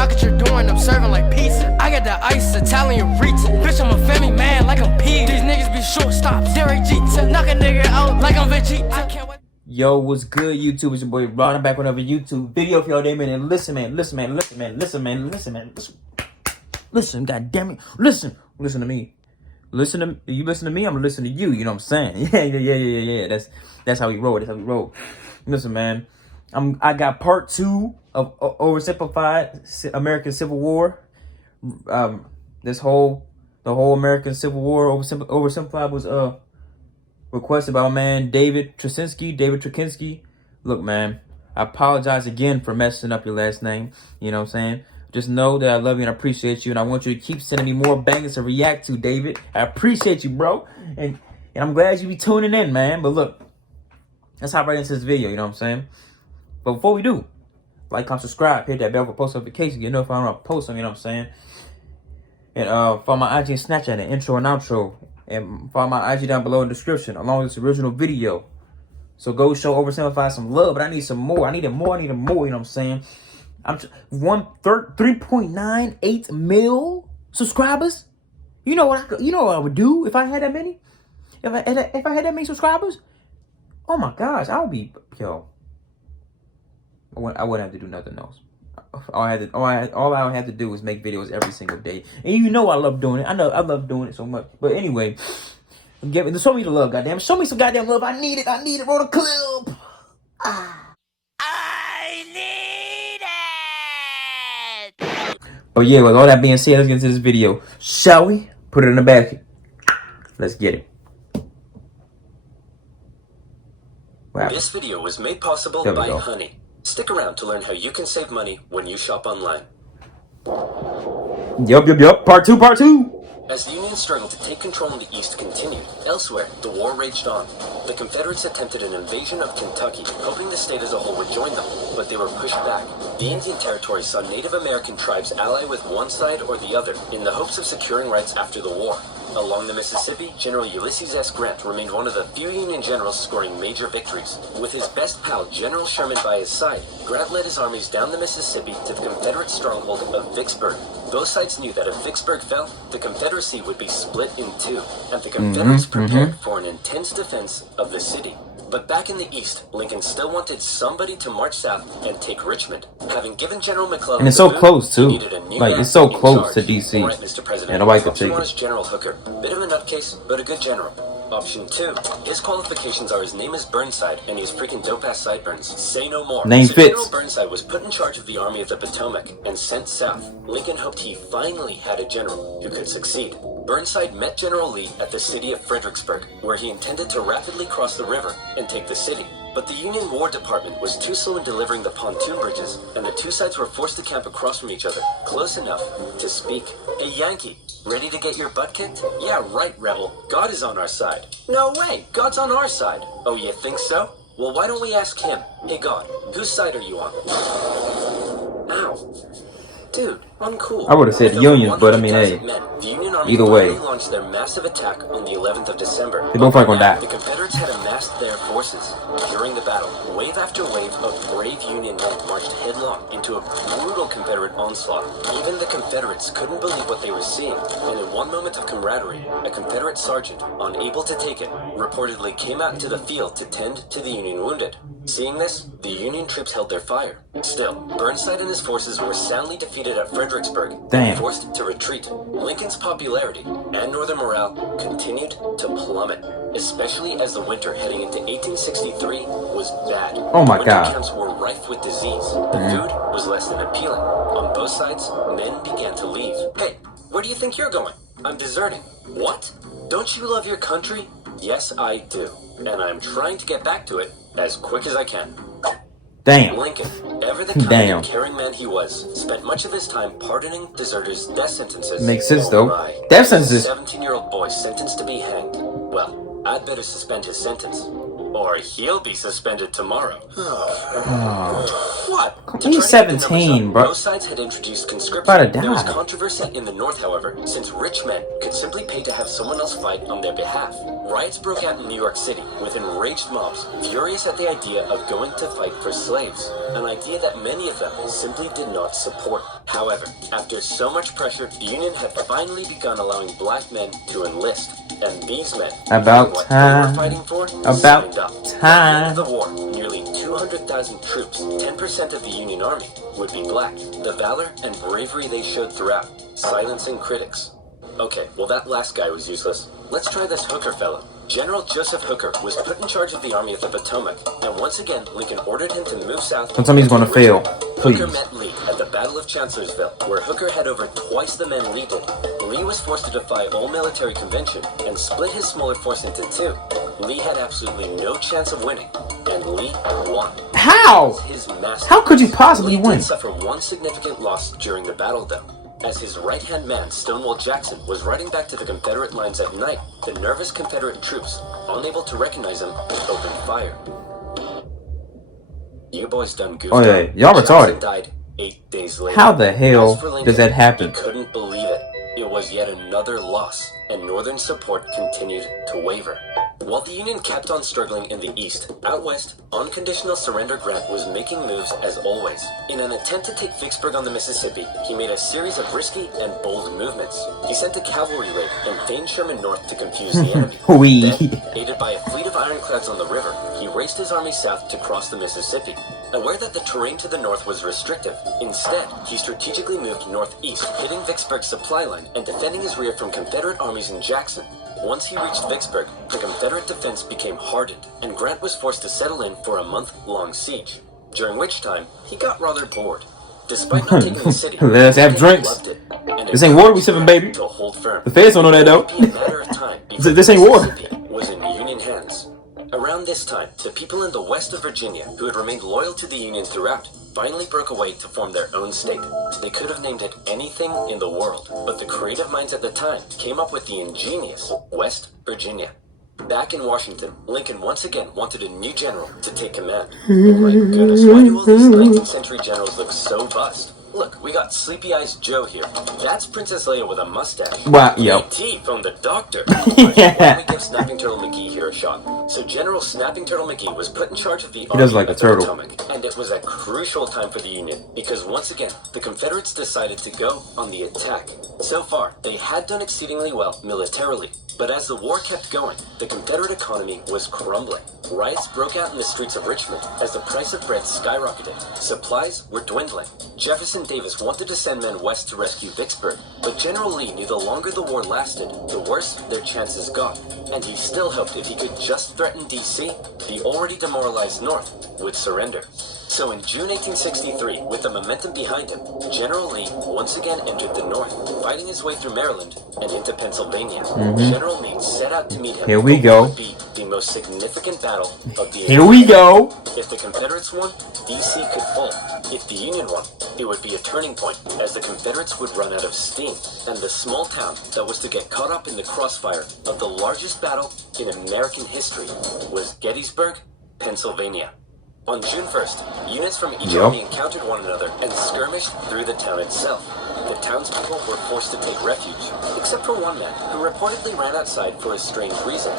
knock what you're doing, I'm serving like pizza. I got that ice, Italian Rita. Bitch, I'm a family man like I'm P. These niggas be shortstops, Derek Jeter. Knock a nigga out like I'm Vegeta. I can't wait. Yo, what's good, YouTube? It's your boy Ron back with another YouTube video for y'all day, man. And listen, man. Listen, god damn it. Listen to me. You listen to me, I'm gonna listen to you, you know what I'm saying? Yeah. That's how we roll. Listen, man. I got part 2 of Oversimplified American Civil War. The whole American Civil War Oversimplified was requested by my man David Trakinski. Look, man, I apologize again for messing up your last name. You know what I'm saying? Just know that I love you and I appreciate you, and I want you to keep sending me more bangers to react to, David. I appreciate you, bro, and I'm glad you be tuning in, man. But look, let's hop right into this video. You know what I'm saying? But before we do, like, comment, subscribe, hit that bell for post notifications. You know if I don't post them. You know what I'm saying? And follow my IG and Snapchat, the intro and outro. And follow my IG down below in the description, along with this original video. So go show Oversimplified some love, but I need some more. I need more, you know what I'm saying? I'm 3.98 mil subscribers. You know what I would do if I had that many? If I had that many subscribers? Oh my gosh, I would be, yo. I wouldn't have to do nothing else. All I would have to do is make videos every single day. And you know I love doing it. I love doing it so much. But anyway, show me the love, goddamn. Show me some goddamn love. I need it. Roll the clip. I need it. But yeah, with all that being said, let's get into this video. Shall we? Put it in the basket. Let's get it. Wow. This video was made possible by Honey. Stick around to learn how you can save money when you shop online. Yup. Part two. As the Union struggle to take control in the East continued, elsewhere, the war raged on. The Confederates attempted an invasion of Kentucky, hoping the state as a whole would join them, but they were pushed back. The Indian Territory saw Native American tribes ally with one side or the other in the hopes of securing rights after the war. Along the Mississippi, General Ulysses S. Grant remained one of the few Union generals scoring major victories. With his best pal, General Sherman, by his side, Grant led his armies down the Mississippi to the Confederate stronghold of Vicksburg. Both sides knew that if Vicksburg fell, the Confederacy would be split in two, and the Confederates prepared for an intense defense of the city. But back in the East, Lincoln still wanted somebody to march south and take Richmond. Having given General McClellan, and it's so close too. Like, it's so close to DC. Right, Mr. President. And I like to take it. General Hooker, bit of a nutcase, but a good general. Option 2. His qualifications are his name is Burnside, and he has freaking dope-ass sideburns. Say no more. Name fits. General Burnside was put in charge of the Army of the Potomac and sent south. Lincoln hoped he finally had a general who could succeed. Burnside met General Lee at the city of Fredericksburg, where he intended to rapidly cross the river and take the city. But the Union War Department was too slow in delivering the pontoon bridges, and the two sides were forced to camp across from each other, close enough to speak. Hey, Yankee, ready to get your butt kicked? Yeah, right, Rebel. God is on our side. No way, God's on our side. Oh, you think so? Well, why don't we ask him? Hey, God, whose side are you on? Ow. Dude, uncool. I would have said Unions, but I mean, hey, either way, launched their massive attack on the 11th of December. They both are gonna die. The Confederates had amassed their forces. During the battle, wave after wave of brave Union men marched headlong into a brutal Confederate onslaught. Even the Confederates couldn't believe what they were seeing, and in one moment of camaraderie, a Confederate sergeant, unable to take it, reportedly came out into the field to tend to the Union wounded. Seeing this, the Union troops held their fire. Still, Burnside and his forces were soundly defeated at Fredericksburg and forced to retreat. Lincoln's popularity and Northern morale continued to plummet, especially as the winter heading into 1863 was bad. Oh my God. Winter camps were rife with disease. The food was less than appealing. On both sides, men began to leave. Hey, where do you think you're going? I'm deserting. What? Don't you love your country? Yes, I do. And I'm trying to get back to it as quick as I can. Damn. Lincoln, ever the kind and caring man he was, spent much of his time pardoning deserters' death sentences. Makes sense though. Death sentences. A 17-year-old boy sentenced to be hanged. Well, I'd better suspend his sentence, or he'll be suspended tomorrow. What? He's 17, bro. Both sides had introduced conscription. There was controversy in the North, however, since rich men could simply pay to have someone else fight on their behalf. Riots broke out in New York City, with enraged mobs furious at the idea of going to fight for slaves. an idea that many of them simply did not support. However, after so much pressure, the Union had finally begun allowing black men to enlist, and these men, About what time. they were fighting for, About signed up. At the end time. of the war, nearly 200,000 troops, 10% of the Union Army, would be black. The valor and bravery they showed throughout, silencing critics. Okay, well that last guy was useless. Let's try this Hooker fellow. General Joseph Hooker was put in charge of the Army of the Potomac, and once again, Lincoln ordered him to move south. Don't tell me he's gonna fail. Please. Hooker met Lee at the Battle of Chancellorsville, where Hooker had over twice the men Lee did. Lee was forced to defy all military convention and split his smaller force into two. Lee had absolutely no chance of winning, and Lee won. How? His master. How could you possibly Lee win? did suffer one significant loss during the battle, though. As his right-hand man, Stonewall Jackson, was riding back to the Confederate lines at night, the nervous Confederate troops, unable to recognize him, opened fire. You boys done goofed Oh yeah, up. y'all Jackson retarded. died 8 days later. How the hell As for Lincoln, does that happen? He couldn't believe it. It was yet another loss, and Northern support continued to waver. While the Union kept on struggling in the East, out west, unconditional surrender Grant was making moves as always. In an attempt to take Vicksburg on the Mississippi, he made a series of risky and bold movements. He sent a cavalry raid and feigned Sherman north to confuse the enemy. Wee. Then, aided by a fleet of ironclads on the river, he raced his army south to cross the Mississippi. Aware that the terrain to the north was restrictive, instead, he strategically moved northeast, hitting Vicksburg's supply line and defending his rear from Confederate armies in Jackson. Once he reached Vicksburg, the Confederate defense became hardened, and Grant was forced to settle in for a month-long siege, during which time he got rather bored. Despite not taking the city, Let's have drinks. loved it, and This ain't water we sipping, baby. to hold firm. The feds don't know that though. It would be a matter of time before This ain't water. Mississippi was in Union hands. Around this time, the people in the west of Virginia, who had remained loyal to the Union throughout, finally broke away to form their own state. They could have named it anything in the world, but the creative minds at the time came up with the ingenious West Virginia. Back in Washington, Lincoln once again wanted a new general to take command. Oh my goodness, why do all these 19th century generals look so bust? Look, we got Sleepy Eyes Joe here. That's Princess Leia with a mustache. Wow, yep. E.T. from the Doctor. Yeah. Why don't we give Snapping Turtle McGee here a shot? So General Snapping Turtle McGee was put in charge of the Army does like a of the turtle. Potomac, and it was a crucial time for the Union because once again, the Confederates decided to go on the attack. So far, they had done exceedingly well militarily, but as the war kept going, the Confederate economy was crumbling. Riots broke out in the streets of Richmond as the price of bread skyrocketed. Supplies were dwindling. Jefferson Davis wanted to send men west to rescue Vicksburg, but General Lee knew the longer the war lasted, the worse their chances got. And he still hoped if he could just threaten D.C., the already demoralized North would surrender. So in June 1863, with the momentum behind him, General Lee once again entered the North, fighting his way through Maryland and into Pennsylvania. General Meade set out to meet him. Here we for go. what would be the most significant battle of the Here we go. If the Confederates won, D.C. could fall. If the Union won, it would be a turning point, as the Confederates would run out of steam, and the small town that was to get caught up in the crossfire of the largest battle in American history was Gettysburg, Pennsylvania. On June 1st, units from each army encountered one another and skirmished through the town itself. The townspeople were forced to take refuge, except for one man who reportedly ran outside for a strange reason.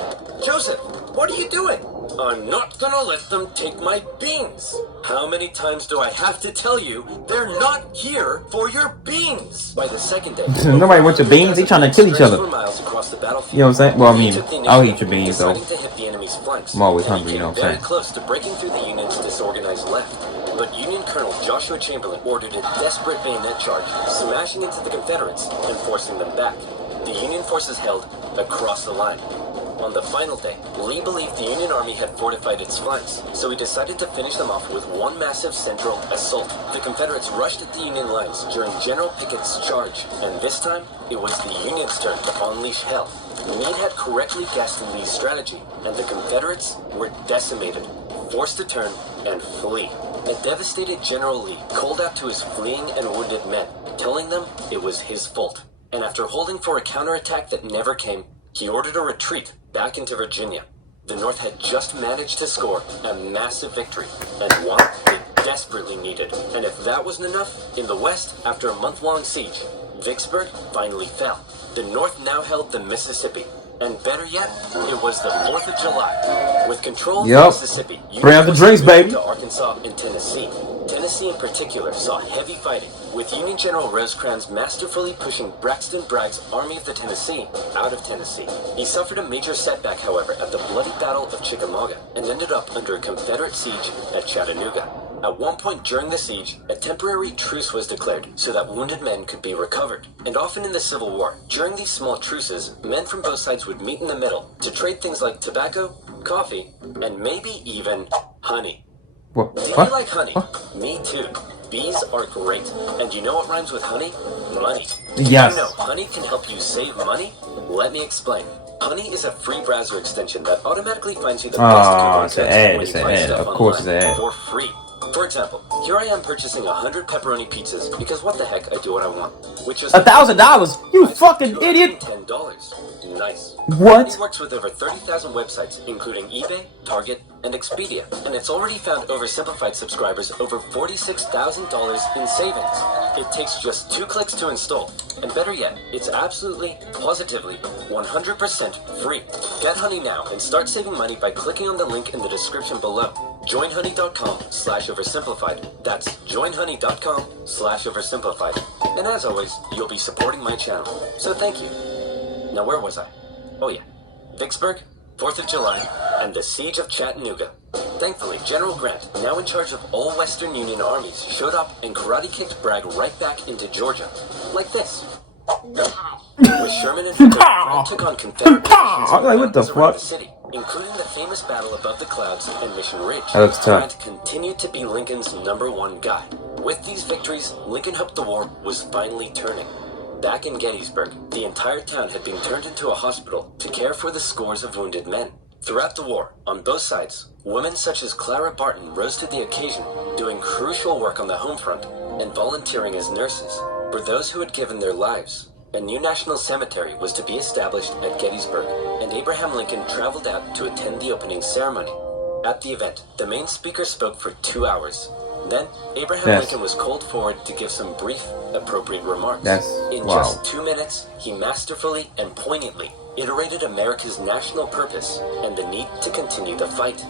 Joseph, what are you doing? I'm not gonna let them take my beans. How many times do I have to tell you they're not here for your beans? By the second day, Nobody wants your beans. They trying to kill each other. for miles across the battlefield. You know what I'm saying? Well, I mean, Took the I'll initiative, eat your beans though. deciding to hit the enemy's flanks. I'm always And he hungry, you know came what I'm very saying? close to breaking through the Union's disorganized left. But Union Colonel Joshua Chamberlain ordered a desperate bayonet charge, smashing into the Confederates and forcing them back. The Union forces held across the line. On the final day, Lee believed the Union Army had fortified its flanks, so he decided to finish them off with one massive central assault. The Confederates rushed at the Union lines during General Pickett's charge, and this time, it was the Union's turn to unleash hell. Meade had correctly guessed Lee's strategy, and the Confederates were decimated, forced to turn and flee. A devastated General Lee called out to his fleeing and wounded men, telling them it was his fault. And after holding for a counterattack that never came, he ordered a retreat back into Virginia. The North had just managed to score a massive victory, and one they desperately needed. And if that wasn't enough, in the West, after a month-long siege, Vicksburg finally fell. The North now held the Mississippi. And better yet, it was the 4th of July. With control of the Mississippi, Bring out the drinks, baby. to Arkansas and Tennessee. Tennessee in particular saw heavy fighting, with Union General Rosecrans masterfully pushing Braxton Bragg's Army of the Tennessee out of Tennessee. He suffered a major setback, however, at the bloody Battle of Chickamauga, and ended up under a Confederate siege at Chattanooga. At one point during the siege, a temporary truce was declared so that wounded men could be recovered. And often in the Civil War, during these small truces, men from both sides would meet in the middle to trade things like tobacco, coffee, and maybe even honey. What? Do you like honey? What? Me too. Bees are great. And you know what rhymes with honey? Money. Yes. You know honey can help you save money? Let me explain. Honey is a free browser extension that automatically finds you the best coupon it's an codes ad, when it's you an find ad. stuff Of course it's online an ad. for free. For example, here I am purchasing 100 pepperoni pizzas because what the heck, I do what I want. Which is $1,000? You fucking idiot! $10. Nice. What? He works with over 30,000 websites, including eBay, Target, and Expedia, and it's already found Oversimplified subscribers over $46,000 in savings. It takes just 2 clicks to install, and better yet, it's absolutely, positively, 100% free. Get Honey now and start saving money by clicking on the link in the description below. Joinhoney.com/oversimplified. That's joinhoney.com/oversimplified. And as always, you'll be supporting my channel, so thank you. Now where was I? Oh yeah, Vicksburg, 4th of July, and the Siege of Chattanooga. Thankfully, General Grant, now in charge of all Western Union armies, showed up and karate-kicked Bragg right back into Georgia. Like this. With Sherman and Hooker, Grant took on Confederate positions Like, what the around fuck? the city, including the famous battle above the clouds and Mission Ridge. That looks tough. Grant continued to be Lincoln's #1 guy. With these victories, Lincoln hoped the war was finally turning. Back in Gettysburg, the entire town had been turned into a hospital to care for the scores of wounded men. Throughout the war, on both sides, women such as Clara Barton rose to the occasion, doing crucial work on the home front and volunteering as nurses. For those who had given their lives, a new national cemetery was to be established at Gettysburg, and Abraham Lincoln traveled out to attend the opening ceremony. At the event, the main speaker spoke for 2 hours. Then, Abraham Lincoln was called forward to give some brief, appropriate remarks. In just 2 minutes, he masterfully and poignantly iterated America's national purpose and the need to continue the fight.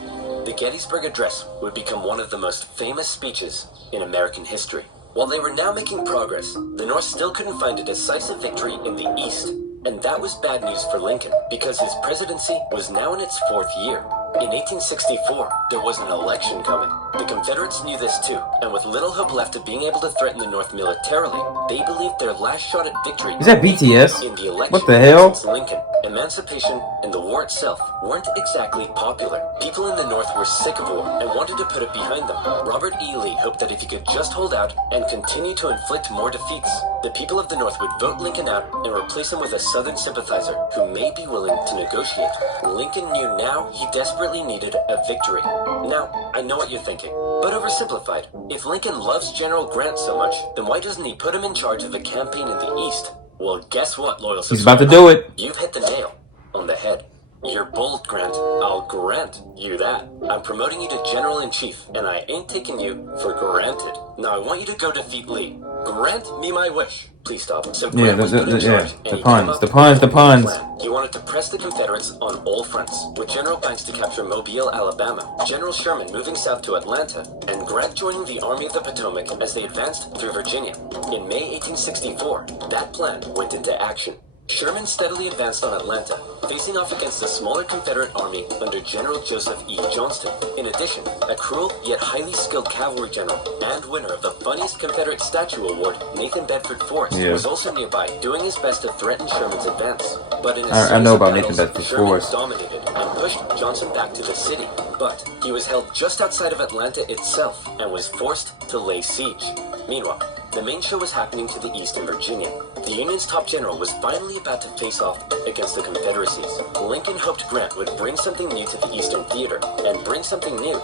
The Gettysburg Address would become one of the most famous speeches in American history. While they were now making progress, the North still couldn't find a decisive victory in the East. And that was bad news for Lincoln, because his presidency was now in its 4th year. In 1864, there was an election coming. The Confederates knew this too, and with little hope left of being able to threaten the North militarily, they believed their last shot at victory Is that BTS? in the election. What the hell? Since Lincoln, emancipation, and the war itself weren't exactly popular. People in the North were sick of war and wanted to put it behind them. Robert E. Lee hoped that if he could just hold out and continue to inflict more defeats, the people of the North would vote Lincoln out and replace him with a Southern sympathizer who may be willing to negotiate. Lincoln knew now he desperately needed a victory. Now, I know what you're thinking, but oversimplified. If Lincoln loves General Grant so much, then why doesn't he put him in charge of the campaign in the East? Well, guess what, loyal subscriber? He's about to do it. You've hit the nail on the head. You're bold, Grant. I'll grant you that. I'm promoting you to General-in-Chief, and I ain't taking you for granted. Now I want you to go defeat Lee. Grant me my wish. Please stop. So Grant was put in charge, and he came up with a plan. He wanted to press the Confederates on all fronts, with General Banks to capture Mobile, Alabama, General Sherman moving south to Atlanta, and Grant joining the Army of the Potomac as they advanced through Virginia. In May 1864, that plan went into action. Sherman steadily advanced on Atlanta, facing off against a smaller Confederate army under General Joseph E. Johnston. In addition, a cruel yet highly skilled cavalry general and winner of the funniest Confederate statue award, Nathan Bedford Forrest, was also nearby, doing his best to threaten Sherman's advance. But in a I know about series of Nathan battles, Bedford Sherman Forrest. dominated and pushed Johnson back to the city. But he was held just outside of Atlanta itself and was forced to lay siege. Meanwhile, the main show was happening to the east in Virginia. The Union's top general was finally about to face off against the Confederacies. Lincoln hoped Grant would bring something new to the Eastern Theater, and bring something new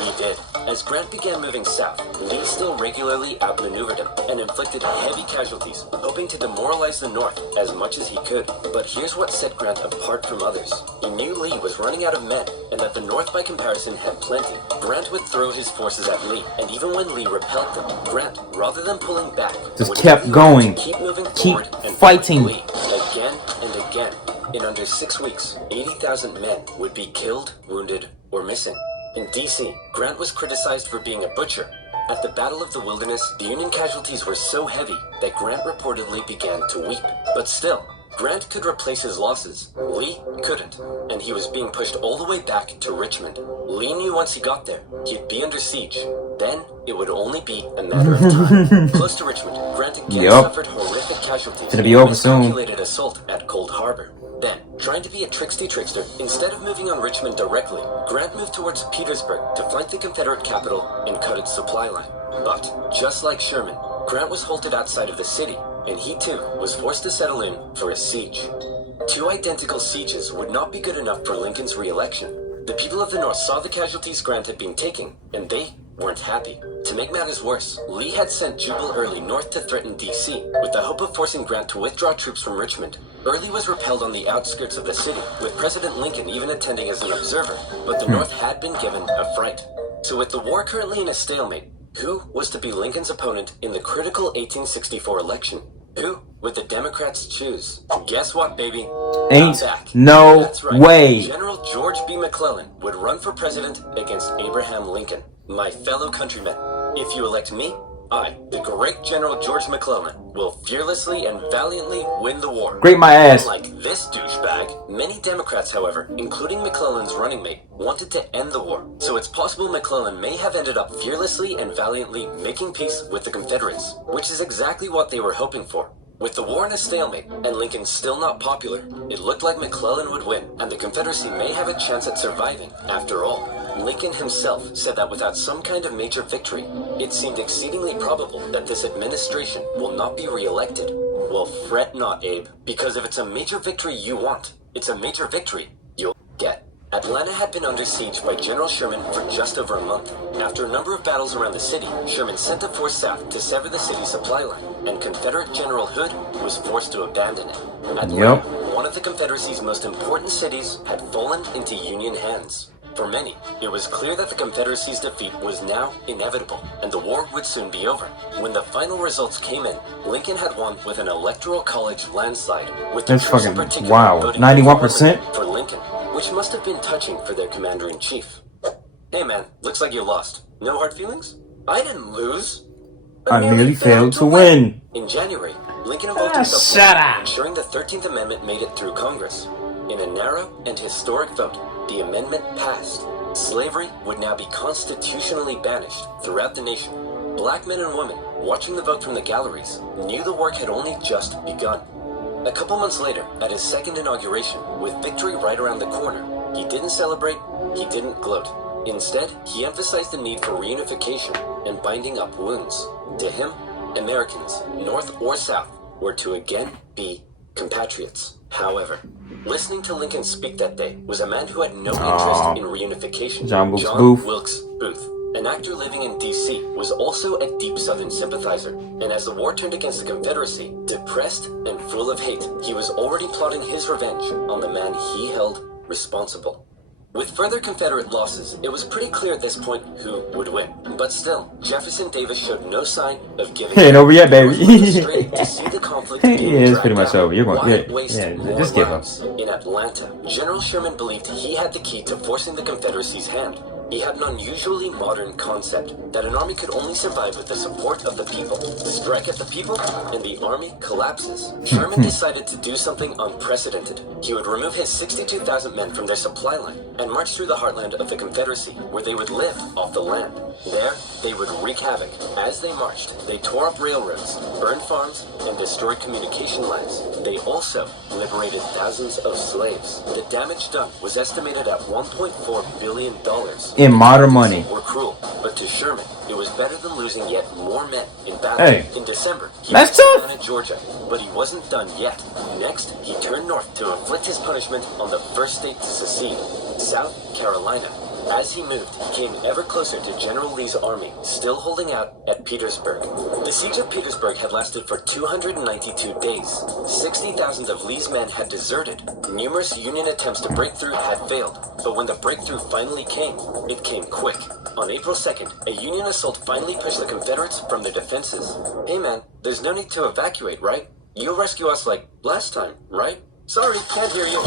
he did. As Grant began moving south, Lee still regularly outmaneuvered him and inflicted heavy casualties, hoping to demoralize the North as much as he could. But here's what set Grant apart from others. He knew Lee was running out of men, and that the North by comparison had plenty. Grant would throw his forces at Lee, and even when Lee repelled them, Grant, rather than pulling back, Just would kept going. keep moving Keep forward and fighting. Lee again and again. In under 6 weeks, 80,000 men would be killed, wounded, or missing. In DC, Grant was criticized for being a butcher. At the Battle of the Wilderness, the Union casualties were so heavy that Grant reportedly began to weep. But still, Grant could replace his losses. Lee couldn't, and he was being pushed all the way back to Richmond. Lee knew once he got there, he'd be under siege. Then, it would only be a matter of time. Close to Richmond, Grant again suffered horrific casualties in a calculated assault at Cold Harbor. Then, trying to be a trickster, instead of moving on Richmond directly, Grant moved towards Petersburg to flank the Confederate capital and cut its supply line. But, just like Sherman, Grant was halted outside of the city, and he too was forced to settle in for a siege. Two identical sieges would not be good enough for Lincoln's re-election. The people of the North saw the casualties Grant had been taking, and they weren't happy. To make matters worse, Lee had sent Jubal Early north to threaten D.C., with the hope of forcing Grant to withdraw troops from Richmond. Early was repelled on the outskirts of the city, with President Lincoln even attending as an observer, but the North had been given a fright. So with the war currently in a stalemate, who was to be Lincoln's opponent in the critical 1864 election? Who would the Democrats choose? Guess what, baby? Ain't back. no That's right. way. General George B. McClellan would run for president against Abraham Lincoln. My fellow countrymen, if you elect me, I, the great General George McClellan, will fearlessly and valiantly win the war. Grate my ass. Unlike this douchebag, many Democrats, however, including McClellan's running mate, wanted to end the war. So it's possible McClellan may have ended up fearlessly and valiantly making peace with the Confederates, which is exactly what they were hoping for. With the war in a stalemate, and Lincoln still not popular, it looked like McClellan would win, and the Confederacy may have a chance at surviving, after all. Lincoln himself said that without some kind of major victory, it seemed exceedingly probable that this administration will not be re-elected. Well, fret not, Abe, because if it's a major victory you want, it's a major victory you'll get. Atlanta had been under siege by General Sherman for just over a month. After a number of battles around the city, Sherman sent a force south to sever the city's supply line, and Confederate General Hood was forced to abandon it. Atlanta, one of the Confederacy's most important cities, had fallen into Union hands. For many, it was clear that the Confederacy's defeat was now inevitable, and the war would soon be over. When the final results came in, Lincoln had won with an electoral college landslide, with the troops in particular voting 91% for Lincoln, which must have been touching for their commander-in-chief. Hey man, looks like you lost. No hard feelings? I didn't lose. I merely failed to win. In January, Lincoln involved himself, ensuring the 13th Amendment made it through Congress. In a narrow and historic vote, the amendment passed. Slavery would now be constitutionally banished throughout the nation. Black men and women, watching the vote from the galleries, knew the work had only just begun. A couple months later, at his second inauguration, with victory right around the corner, he didn't celebrate, he didn't gloat. Instead, he emphasized the need for reunification and binding up wounds. To him, Americans, North or South, were to again be compatriots. However, listening to Lincoln speak that day was a man who had no interest in reunification. John Wilkes Booth, an actor living in D.C., was also a deep Southern sympathizer, and as the war turned against the Confederacy, depressed and full of hate, he was already plotting his revenge on the man he held responsible. With further Confederate losses, it was pretty clear at this point who would win. But still, Jefferson Davis showed no sign of giving up. Ain't over yet, baby. To see the conflict Yeah, it's pretty much over. You're going, just give up. In Atlanta, General Sherman believed he had the key to forcing the Confederacy's hand. He had an unusually modern concept that an army could only survive with the support of the people. Strike at the people, and the army collapses. Sherman decided to do something unprecedented. He would remove his 62,000 men from their supply line and march through the heartland of the Confederacy, where they would live off the land. There, they would wreak havoc. As they marched, they tore up railroads, burned farms, and destroyed communication lines. They also liberated thousands of slaves. The damage done was estimated at $1.4 billion. In modern money. Were cruel, but to Sherman, it was better than losing yet more men in battle. Hey, in December, he that's was tough. in Georgia, but he wasn't done yet. Next, he turned north to inflict his punishment on the first state to secede, South Carolina. As he moved, he came ever closer to General Lee's army, still holding out at Petersburg. The siege of Petersburg had lasted for 292 days. 60,000 of Lee's men had deserted. Numerous Union attempts to break through had failed, but when the breakthrough finally came, it came quick. On April 2nd, a Union assault finally pushed the Confederates from their defenses. Hey man, there's no need to evacuate, right? You'll rescue us like last time, right? Sorry, can't hear you.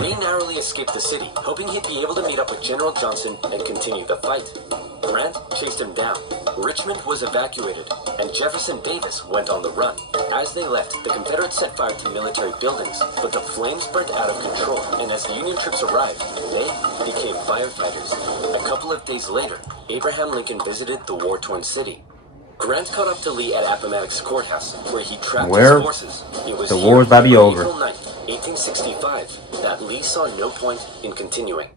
Lee narrowly escaped the city, hoping he'd be able to meet up with General Johnson and continue the fight. Grant chased him down. Richmond was evacuated, and Jefferson Davis went on the run. As they left, the Confederates set fire to military buildings, but the flames burnt out of control, and as the Union troops arrived, they became firefighters. A couple of days later, Abraham Lincoln visited the war-torn city. Grant caught up to Lee at Appomattox Courthouse, where he trapped his forces. It was the war is about to be over. April 9th, 1865, that Lee saw no point in continuing.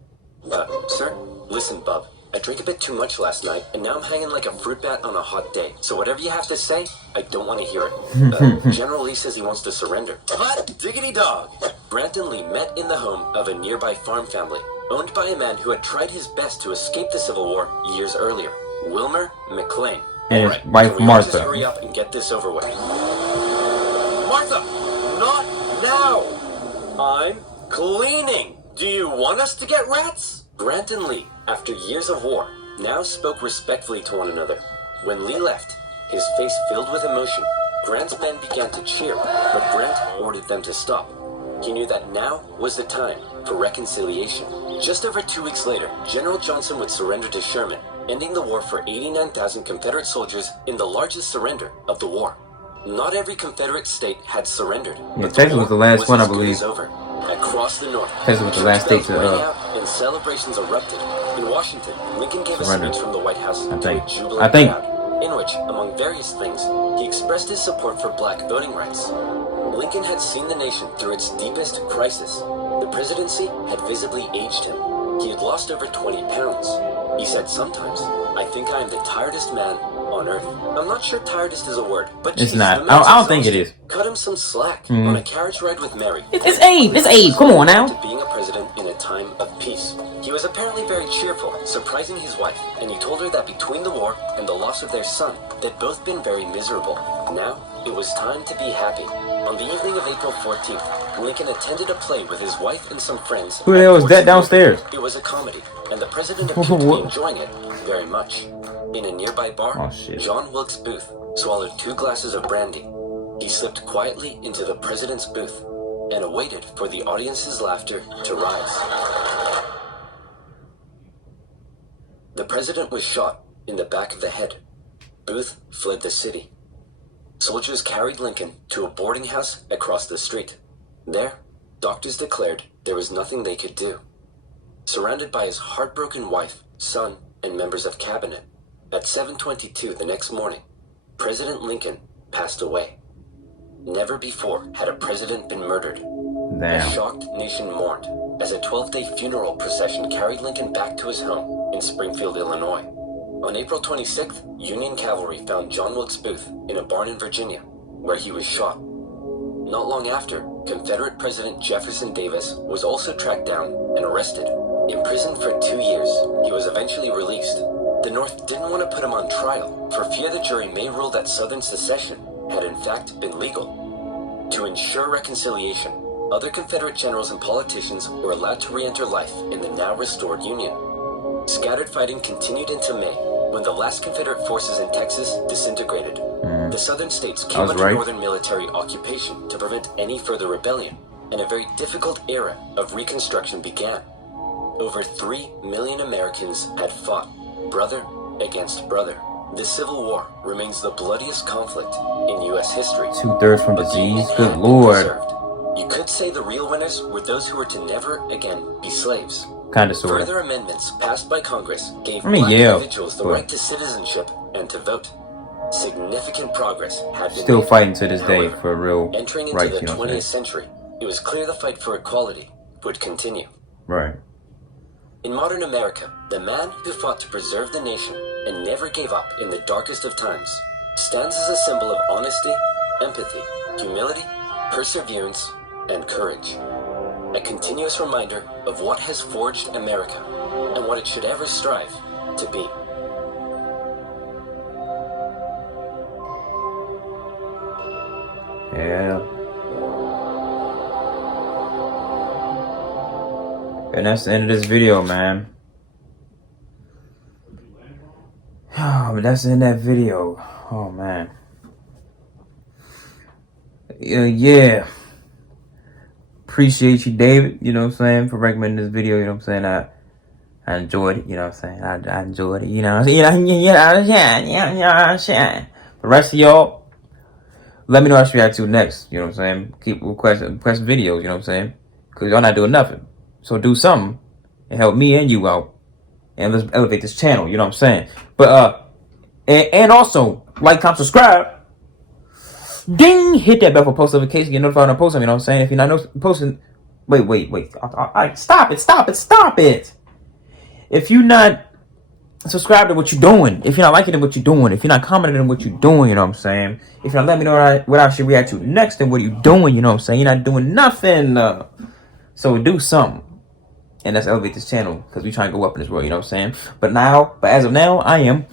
Sir? Listen, bub. I drank a bit too much last night, and now I'm hanging like a fruit bat on a hot day. So whatever you have to say, I don't want to hear it. General Lee says he wants to surrender. Hot diggity dog! Grant and Lee met in the home of a nearby farm family, owned by a man who had tried his best to escape the Civil War years earlier, Wilmer McLean. And his wife Martha. Just hurry up and get this over with. Martha! Not now! I'm cleaning! Do you want us to get rats? Grant and Lee, after years of war, now spoke respectfully to one another. When Lee left, his face filled with emotion, Grant's men began to cheer, but Grant ordered them to stop. He knew that now was the time for reconciliation. Just over 2 weeks later, General Johnson would surrender to Sherman, ending the war for 89,000 Confederate soldiers in the largest surrender of the war. Not every Confederate state had surrendered. Yeah, Texas was the last one, I believe. Over. Across the North, Texas was the last state to and celebrations erupted. In Washington, Lincoln gave a speech from the White House to a jubilant crowd, in which, among various things, he expressed his support for black voting rights. Lincoln had seen the nation through its deepest crisis. The presidency had visibly aged him. He had lost over 20 pounds. He said sometimes, I think I am the tiredest man on earth. I'm not sure tiredest is a word, but it's not. I don't think it is. Cut him some slack on a carriage ride with Mary. It's Abe. It's Abe. Come on now. To being a president in a time of peace. He was apparently very cheerful, surprising his wife, and he told her that between the war and the loss of their son, they'd both been very miserable. Now, it was time to be happy. On the evening of April 14th, Lincoln attended a play with his wife and some friends. Who the hell was that downstairs? It was a comedy, and the president appeared to be enjoying it very much. In a nearby bar, John Wilkes Booth swallowed 2 glasses of brandy. He slipped quietly into the president's booth and awaited for the audience's laughter to rise. The president was shot in the back of the head. Booth fled the city. Soldiers carried Lincoln to a boarding house across the street. There, doctors declared there was nothing they could do. Surrounded by his heartbroken wife, son, and members of cabinet, at 7:22 the next morning, President Lincoln passed away. Never before had a president been murdered. A shocked nation mourned as a 12-day funeral procession carried Lincoln back to his home in Springfield, Illinois. On April 26th, Union cavalry found John Wilkes Booth in a barn in Virginia, where he was shot. Not long after, Confederate President Jefferson Davis was also tracked down and arrested. Imprisoned for 2 years, he was eventually released. The North didn't want to put him on trial, for fear the jury may rule that Southern secession had in fact been legal. To ensure reconciliation, other Confederate generals and politicians were allowed to re-enter life in the now restored Union. Scattered fighting continued into May, when the last Confederate forces in Texas disintegrated. The Southern states came under Northern military occupation to prevent any further rebellion, and a very difficult era of Reconstruction began. Over 3 million Americans had fought, brother against brother. The Civil War remains the bloodiest conflict in U.S. history. 2/3 from disease? Good Lord. You could say the real winners were those who were to never again be slaves. Kind of, sort of. Further amendments passed by Congress gave black individuals the right to citizenship and to vote. Significant progress had been still made. fighting to this day However, for a real entering into right, the you know 20th century, it was clear the fight for equality would continue. Right. In modern America, the man who fought to preserve the nation and never gave up in the darkest of times stands as a symbol of honesty, empathy, humility, perseverance, and courage. A continuous reminder of what has forged America and what it should ever strive to be. Yeah. And that's the end of this video, man. Oh, but that's the end of that video. Oh, man. Yeah. appreciate you, David, you know what I'm saying, for recommending this video, you know what I'm saying. I enjoyed it, you know what I'm saying. I enjoyed it, you know what I'm saying. The rest of y'all, let me know what I should react to next, you know what I'm saying. Keep requesting videos, you know what I'm saying. Because y'all not doing nothing. So do something and help me and you out. And let's elevate this channel, you know what I'm saying. But, and also, like, comment, subscribe. Ding! Hit that bell for post notifications. Get notified when I post them, you know what I'm saying. If you're not posting, wait. Stop it. If you're not subscribed to what you're doing, if you're not liking what you're doing, if you're not commenting on what you're doing, you know what I'm saying. If you're not letting me know what I should react to next, then what are you doing, you know what I'm saying. You're not doing nothing. So do something. And let's elevate this channel because we're trying to go up in this world, you know what I'm saying. But as of now, I am